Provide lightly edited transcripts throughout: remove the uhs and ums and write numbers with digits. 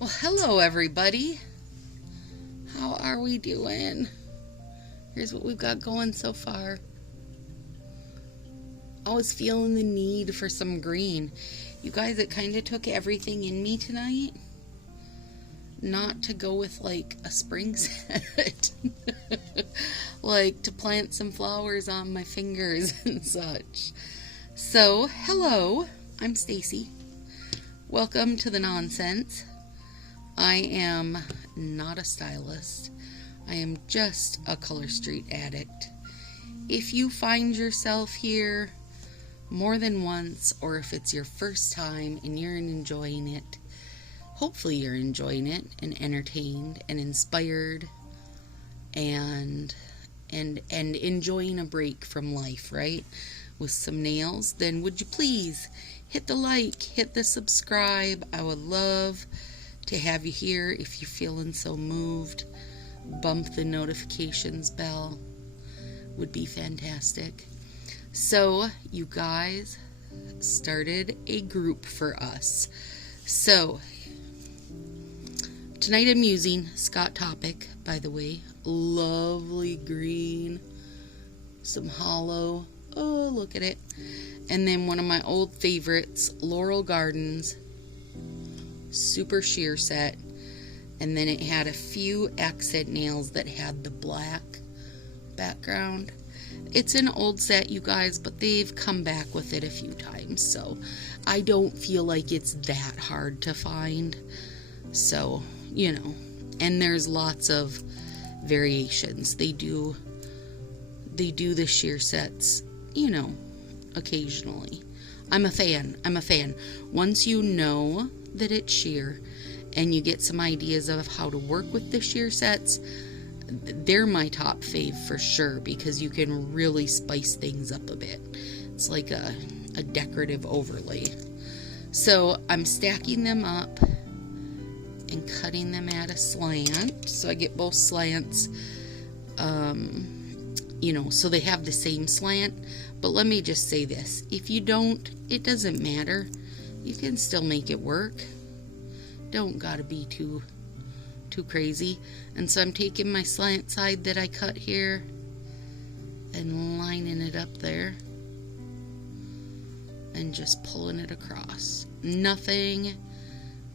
Well, hello everybody. How are we doing? Here's what we've got going so far. I was feeling the need for some green. You guys, it kind of took everything in me tonight not to go with like a spring set. Like to plant some flowers on my fingers and such. So, hello, I'm Stacy. Welcome to the nonsense. I am not a stylist. I am just a Color Street addict. If you find yourself here more than once, or if it's your first time and you're enjoying it, hopefully you're enjoying it and entertained and inspired and enjoying a break from life, right? With some nails, then would you please hit the like, hit the subscribe. I would love to have you here. If you're feeling so moved, bump the notifications bell. Would be fantastic. So you guys started a group for us. So tonight I'm using Scott Topic, by the way. Lovely green, some hollow. Oh, look at it. And then one of my old favorites, Laurel Gardens super sheer set, and then it had a few accent nails that had the black background. It's an old set, you guys, but they've come back with it a few times, so I don't feel like it's that hard to find. So, you know, and there's lots of variations. They do the sheer sets, you know, occasionally. I'm a fan. Once you know that it's sheer and you get some ideas of how to work with the sheer sets, they're my top fave for sure, because you can really spice things up a bit. It's like a decorative overlay. So I'm stacking them up and cutting them at a slant, so I get both slants, you know, so they have the same slant. But let me just say this, if you don't, it doesn't matter. You can still make it work. Don't gotta be too crazy. And so I'm taking my slant side that I cut here and lining it up there and just pulling it across. Nothing,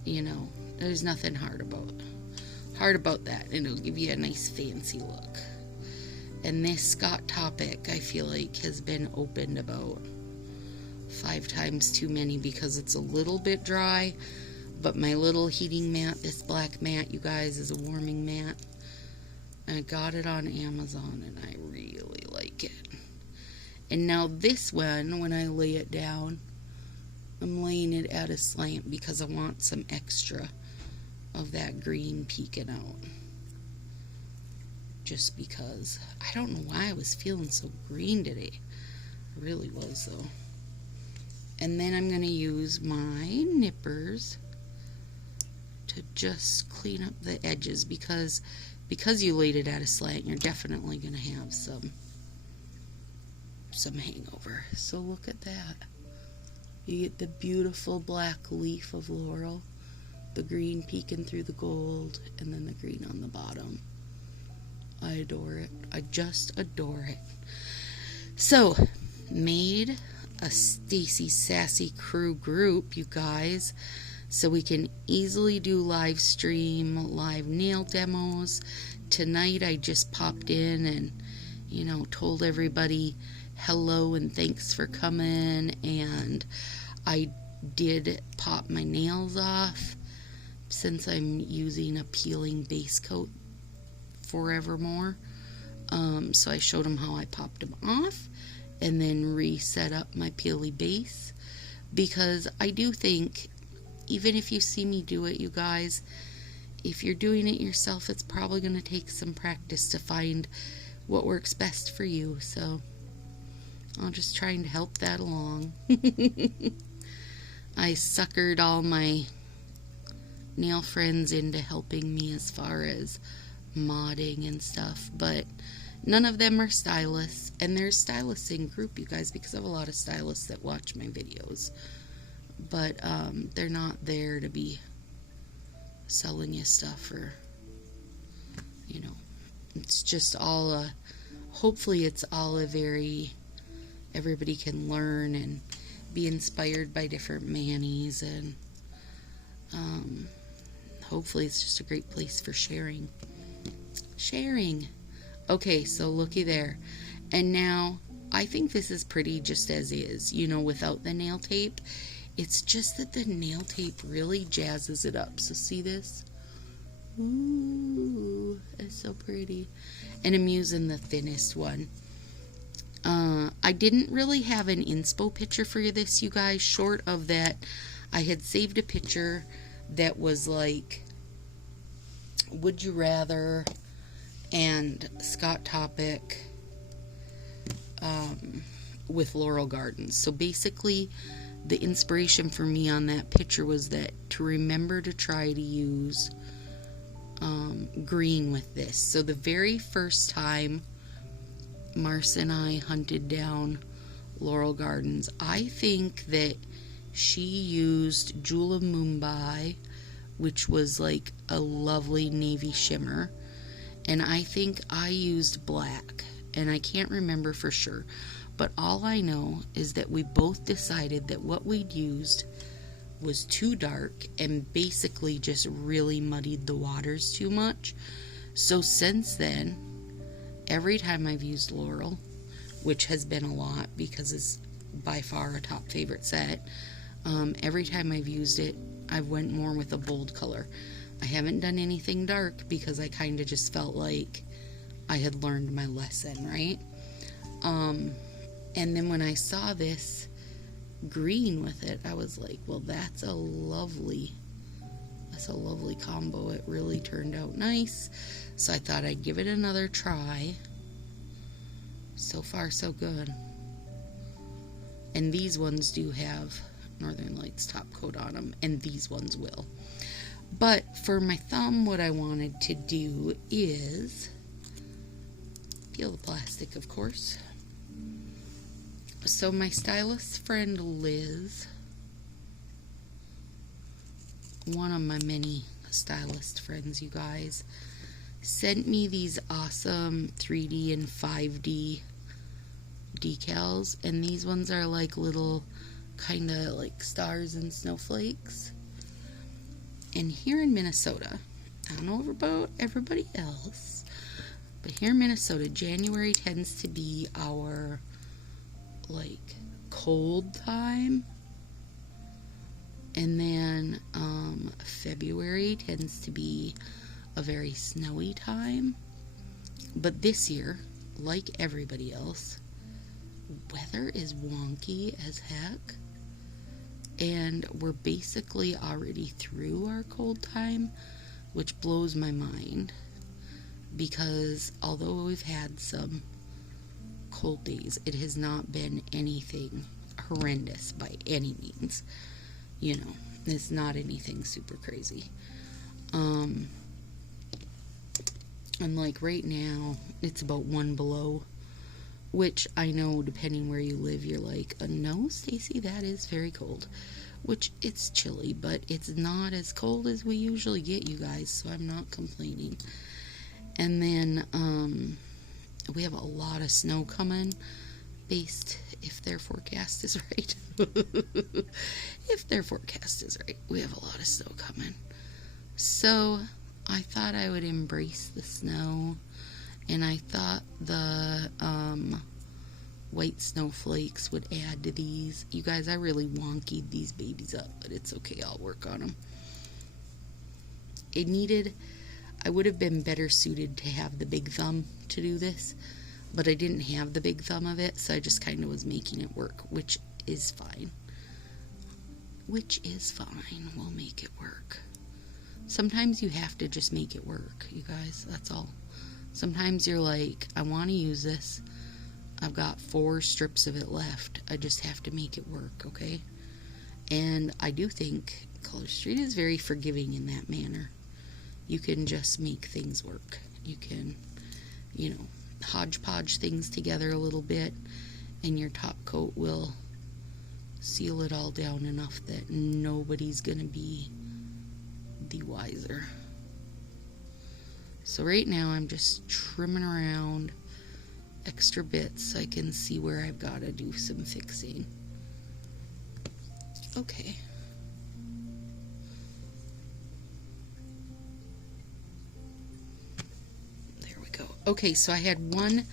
you know, there's nothing hard about that. It'll give you a nice fancy look. And this Scott Topic, I feel like, has been opened about 5 times too many because it's a little bit dry. But my little heating mat, this black mat, you guys, is a warming mat. I got it on Amazon and I really like it. And now this one, when I lay it down, I'm laying it at a slant because I want some extra of that green peeking out. Just because. I don't know why I was feeling so green today. I really was, though. And then I'm going to use my nippers to just clean up the edges, because you laid it at a slant, you're definitely going to have some hangover. So look at that. You get the beautiful black leaf of laurel, the green peeking through the gold, and then the green on the bottom. I adore it. I just adore it. So, made a Stacy Sassy crew group, you guys, so we can easily do live stream, live nail demos. Tonight I just popped in and, you know, told everybody hello and thanks for coming, and I did pop my nails off since I'm using a peeling base coat forevermore. So I showed them how I popped them off and then reset up my peely base, because I do think, even if you see me do it, you guys, if you're doing it yourself, it's probably going to take some practice to find what works best for you. So I'm just trying to help that along. I suckered all my nail friends into helping me as far as modding and stuff, but none of them are stylists, and there's stylists in group, you guys, because I have a lot of stylists that watch my videos, but they're not there to be selling you stuff, or, you know, it's just all hopefully it's all a very, everybody can learn and be inspired by different manis, and hopefully it's just a great place for sharing. Okay, so looky there. And now I think this is pretty just as is, you know, without the nail tape. It's just that the nail tape really jazzes it up. So see this? Ooh, it's so pretty. And I'm using the thinnest one. I didn't really have an inspo picture for this, you guys, short of that. I had saved a picture that was like Would You Rather and Scott Topic with Laurel Gardens. So basically the inspiration for me on that picture was that to remember to try to use green with this. So the very first time Marcia and I hunted down Laurel Gardens, I think that she used Jewel of Mumbai, which was like a lovely navy shimmer, and I think I used black, and I can't remember for sure, but all I know is that we both decided that what we'd used was too dark and basically just really muddied the waters too much. So since then, every time I've used Laurel, which has been a lot because it's by far a top favorite set, every time I've used it, I've went more with a bold color. I haven't done anything dark because I kind of just felt like I had learned my lesson, right? And then when I saw this green with it, I was like, well, that's a lovely combo. It really turned out nice. So I thought I'd give it another try. So far, so good. And these ones do have Northern Lights top coat on them, and these ones will. But for my thumb, what I wanted to do is peel the plastic, of course. So my stylist friend Liz, one of my many stylist friends, you guys, sent me these awesome 3D and 5D decals, and these ones are like little kind of like stars and snowflakes. And here in Minnesota, I don't know about everybody else, but here in Minnesota, January tends to be our like cold time, and then February tends to be a very snowy time. But this year, like everybody else, weather is wonky as heck, and we're basically already through our cold time, which blows my mind, because although we've had some cold days, it has not been anything horrendous by any means. You know, it's not anything super crazy. And like right now, it's about 1 below, which I know depending where you live, you're like, no, Stacy, that is very cold. Which, it's chilly, but it's not as cold as we usually get, you guys, so I'm not complaining. And then, we have a lot of snow coming, based, if their forecast is right. If their forecast is right, we have a lot of snow coming. So, I thought I would embrace the snow, and I thought the white snowflakes would add to these. You guys, I really wonkied these babies up, but it's okay, I'll work on them. I would have been better suited to have the big thumb to do this, but I didn't have the big thumb of it, so I just kind of was making it work, which is fine. We'll make it work. Sometimes you have to just make it work, you guys, that's all. Sometimes you're like, I want to use this. I've got 4 strips of it left. I just have to make it work, okay? And I do think Color Street is very forgiving in that manner. You can just make things work. You can, you know, hodgepodge things together a little bit, and your top coat will seal it all down enough that nobody's going to be the wiser. So right now I'm just trimming around extra bits so I can see where I've got to do some fixing. Okay. There we go. Okay, so I had one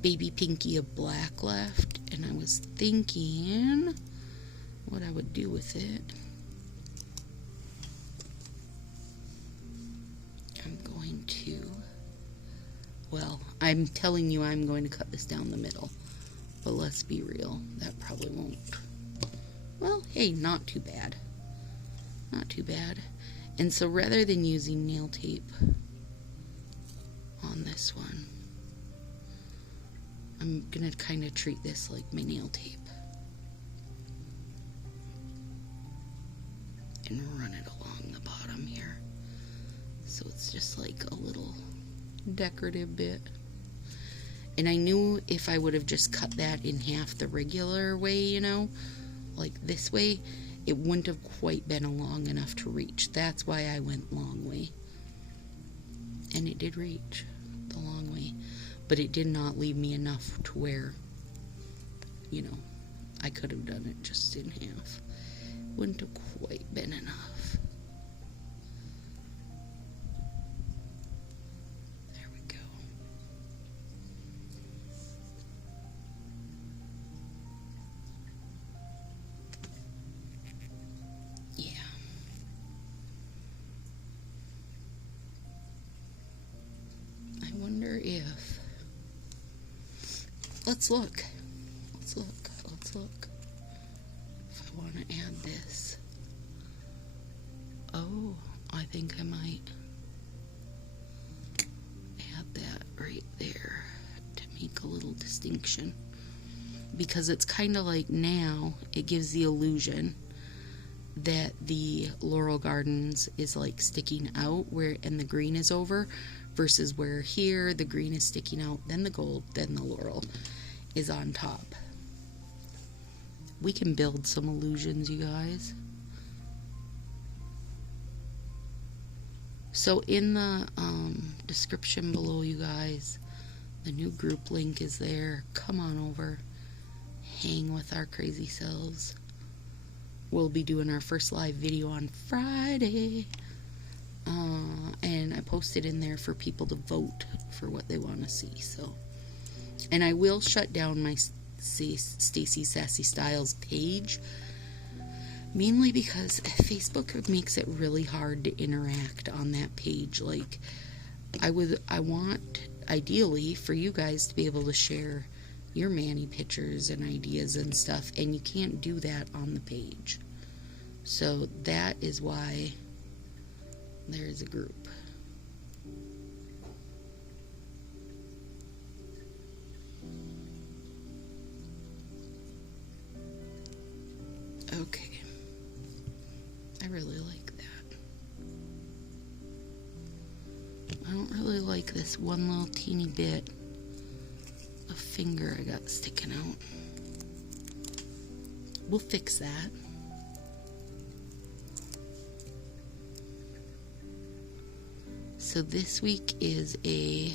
baby pinky of black left, and I was thinking what I would do with it. I'm going to, well, I'm telling you I'm going to cut this down the middle, but let's be real, that probably won't. Well, hey, not too bad. Not too bad. And so rather than using nail tape on this one, I'm going to kind of treat this like my nail tape. And run it along the bottom here. So it's just like a little decorative bit. And I knew if I would have just cut that in half the regular way, you know, like this way, it wouldn't have quite been long enough to reach. That's why I went long way. And it did reach the long way. But it did not leave me enough to where, you know, I could have done it just in half. Wouldn't have quite been enough. There we go. Yeah. I wonder if... Let's look. Let's look. Let's look. If I want to add this. Oh, I think I might add that right there to make a little distinction. Because it's kind of like now, it gives the illusion that the Laurel Gardens is like sticking out where, and the green is over, versus where here the green is sticking out, then the gold, then the Laurel is on top. We can build some illusions, you guys. So in the description below, you guys, the new group link is there. Come on over. Hang with our crazy selves. We'll be doing our first live video on Friday. And I posted in there for people to vote for what they want to see. So, and I will shut down my Stacy Sassy Styles page, mainly because Facebook makes it really hard to interact on that page. Like, I want ideally for you guys to be able to share your Manny pictures and ideas and stuff, and you can't do that on the page. So that is why there is a group. Okay. I really like that. I don't really like this one little teeny bit of finger I got sticking out. We'll fix that. So this week is a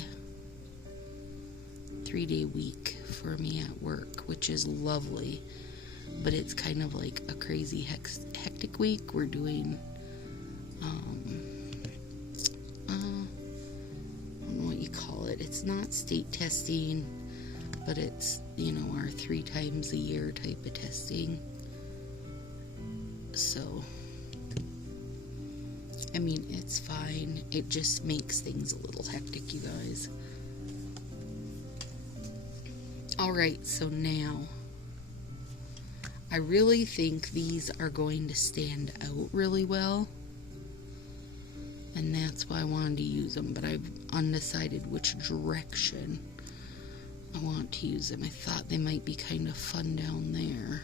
3-day week for me at work, which is lovely. But it's kind of like a crazy hectic week. We're doing, I don't know what you call it. It's not state testing, but it's, you know, our 3 times a year type of testing. So, I mean, it's fine. It just makes things a little hectic, you guys. Alright, so now, I really think these are going to stand out really well, and that's why I wanted to use them, but I've undecided which direction I want to use them. I thought they might be kind of fun down there.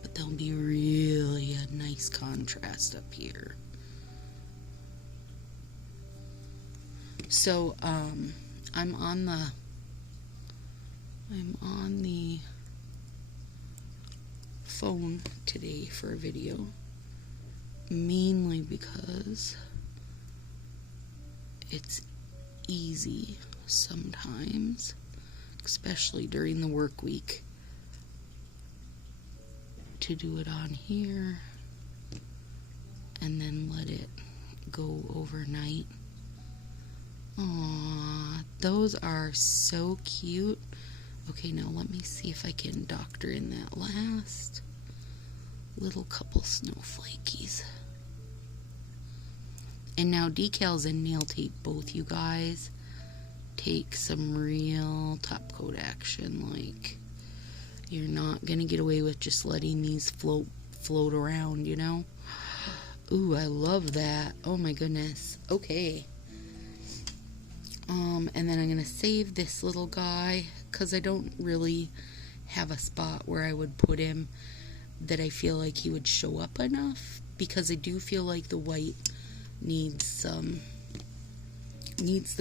But they'll be really a nice contrast up here. So, I'm on the phone today for a video, mainly because it's easy sometimes, especially during the work week, to do it on here and then let it go overnight. Aww, those are so cute. Okay, now let me see if I can doctor in that last little couple snowflakies. And now decals and nail tape, both, you guys, take some real top coat action. Like, you're not gonna get away with just letting these float around, you know? Ooh, I love that. Oh my goodness. Okay. And then I'm gonna save this little guy because I don't really have a spot where I would put him that I feel like he would show up enough, because I do feel like the white needs the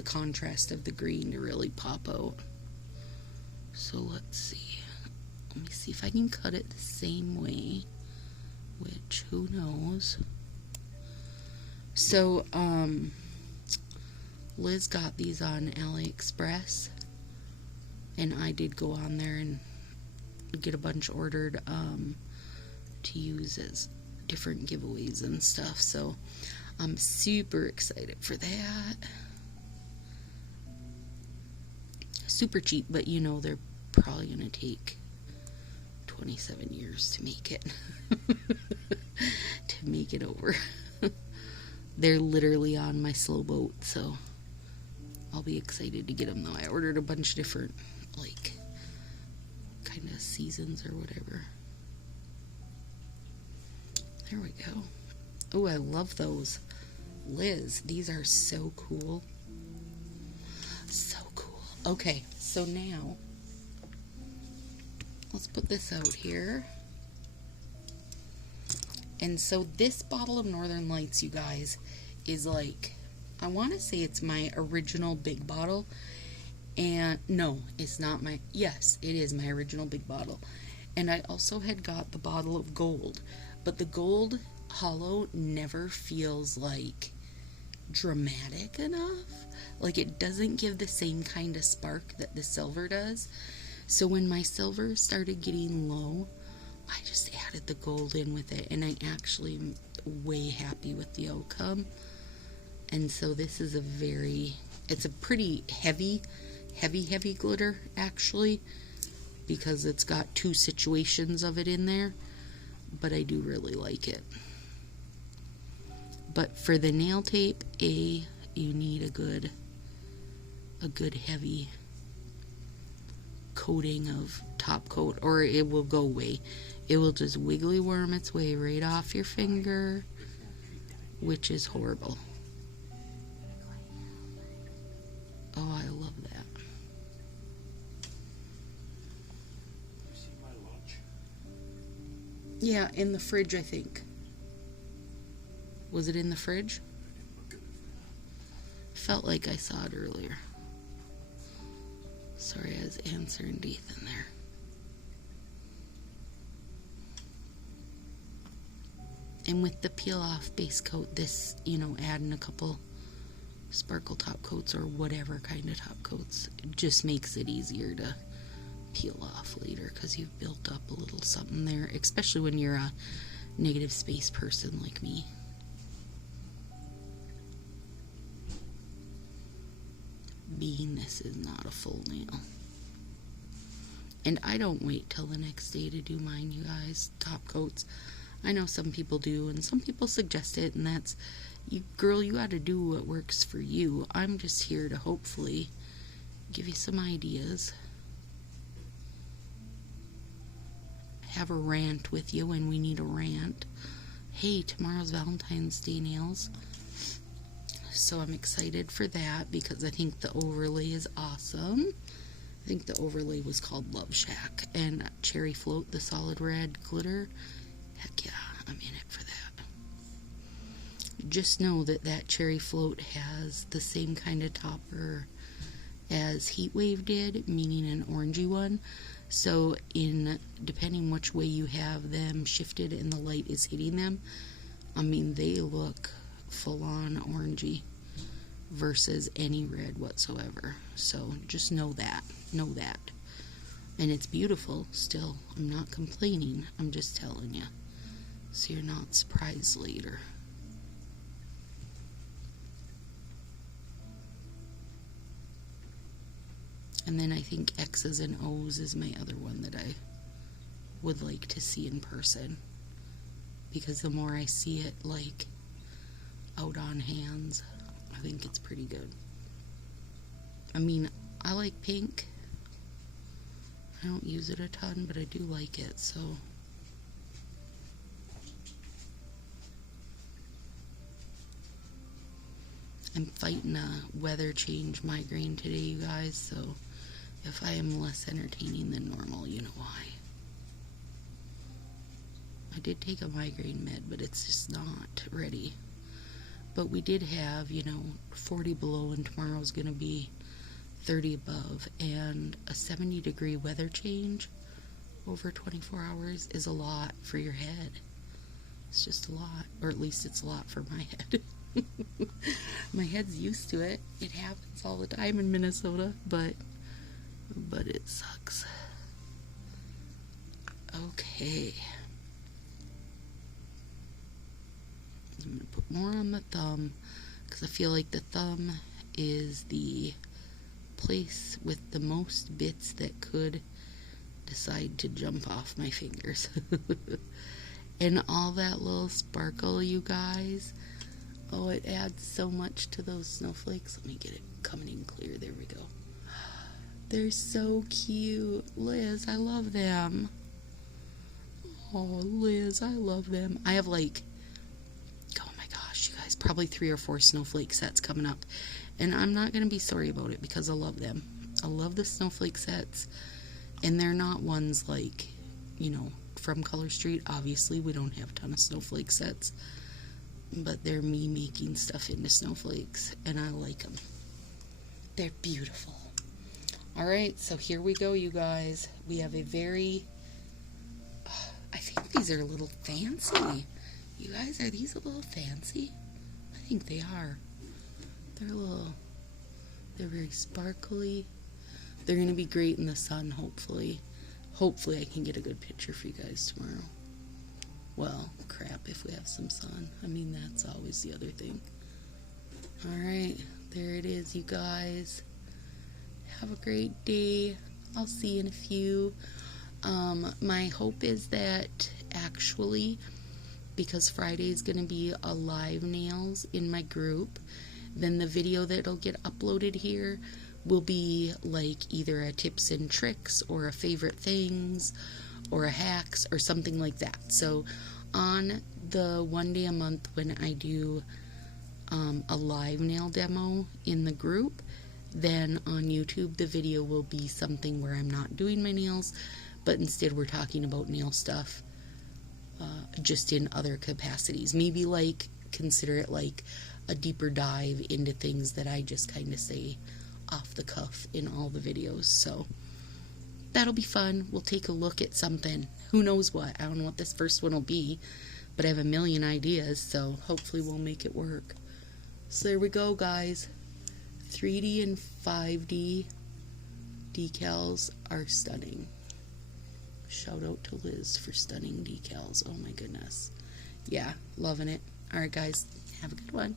contrast of the green to really pop out. So let's see. Let me see if I can cut it the same way, which who knows. So Liz got these on AliExpress, and I did go on there and get a bunch ordered to use as different giveaways and stuff. So I'm super excited for that. Super cheap, but you know they're probably gonna take 27 years to make it to make it over. They're literally on my slow boat, so I'll be excited to get them, though. I ordered a bunch of different, like, kind of seasons or whatever. There we go. Oh, I love those. Liz, these are so cool. So cool. Okay, so now, let's put this out here. And so this bottle of Northern Lights, you guys, is like, I want to say it's my original big bottle. And no, it's not my, yes, it is my original big bottle. And I also had got the bottle of gold. But the gold hollow never feels like dramatic enough. Like, it doesn't give the same kind of spark that the silver does. So when my silver started getting low, I just added the gold in with it, and I actually am way happy with the outcome. And so this is it's a pretty heavy glitter, actually, because it's got two situations of it in there, but I do really like it. But for the nail tape, you need a good heavy coating of top coat, or it will go away. It will just wiggly worm its way right off your finger, which is horrible. Oh, I love that. Yeah, in the fridge, I think. Was it in the fridge? Felt like I saw it earlier. Sorry, I was answering Ethan there. And with the peel off base coat, this, you know, adding a couple sparkle top coats or whatever kind of top coats, it just makes it easier to peel off later, because you've built up a little something there, especially when you're a negative space person like me. Being this is not a full nail. And I don't wait till the next day to do mine, you guys, top coats. I know some people do, and some people suggest it, and that's, you girl, you gotta do what works for you. I'm just here to hopefully give you some ideas. Have a rant with you when we need a rant. Hey, tomorrow's Valentine's Day nails. So I'm excited for that, because I think the overlay is awesome. I think the overlay was called Love Shack. And Cherry Float, the solid red glitter. Heck yeah, I'm in it for that. Just know that that Cherry Float has the same kind of topper as as Heat Wave did, meaning an orangey one. So depending which way you have them shifted and the light is hitting them, I mean, they look full on orangey versus any red whatsoever. So just know that. And it's beautiful still. I'm not complaining. I'm just telling you, so you're not surprised later. And then I think X's and O's is my other one that I would like to see in person, because the more I see it like out on hands, I think it's pretty good. I mean, I like pink. I don't use it a ton, but I do like it, so. I'm fighting a weather change migraine today, you guys, so if I am less entertaining than normal, you know why. I did take a migraine med, but it's just not ready. But we did have, 40 below, and tomorrow's going to be 30 above, and a 70-degree weather change over 24 hours is a lot for your head. It's just a lot, or at least it's a lot for my head. My head's used to it. It happens all the time in Minnesota, but it sucks. Okay. I'm going to put more on the thumb, because I feel like the thumb is the place with the most bits that could decide to jump off my fingers. And all that little sparkle, you guys. Oh, it adds so much to those snowflakes. Let me get it coming in clear. There we go. They're so cute. Liz, I love them. Oh, Liz, I love them. I have like, oh my gosh, you guys, probably 3 or 4 snowflake sets coming up. And I'm not going to be sorry about it, because I love them. I love the snowflake sets. And they're not ones like, from Color Street. Obviously, we don't have a ton of snowflake sets. But they're me making stuff into snowflakes. And I like them. They're beautiful. Alright, so here we go, you guys. We have a very... I think these are a little fancy. You guys, are these a little fancy? I think they are. They're very sparkly. They're going to be great in the sun, hopefully. Hopefully I can get a good picture for you guys tomorrow. Well, crap, if we have some sun. I mean, that's always the other thing. Alright, there it is, you guys. Have a great day. I'll see you in a few. My hope is that actually, because Friday is going to be a live nails in my group, then the video that'll get uploaded here will be like either a tips and tricks or a favorite things or a hacks or something like that. So on the one day a month when I do a live nail demo in the group, then on YouTube the video will be something where I'm not doing my nails, but instead we're talking about nail stuff just in other capacities. Maybe like consider it like a deeper dive into things that I just kind of say off the cuff in all the videos. So that'll be fun. We'll take a look at something. Who knows what? I don't know what this first one will be, but I have a million ideas, so hopefully we'll make it work. So there we go, guys. 3D and 5D decals are stunning. Shout out to Liz for stunning decals. Oh my goodness. Yeah, loving it. Alright guys, have a good one.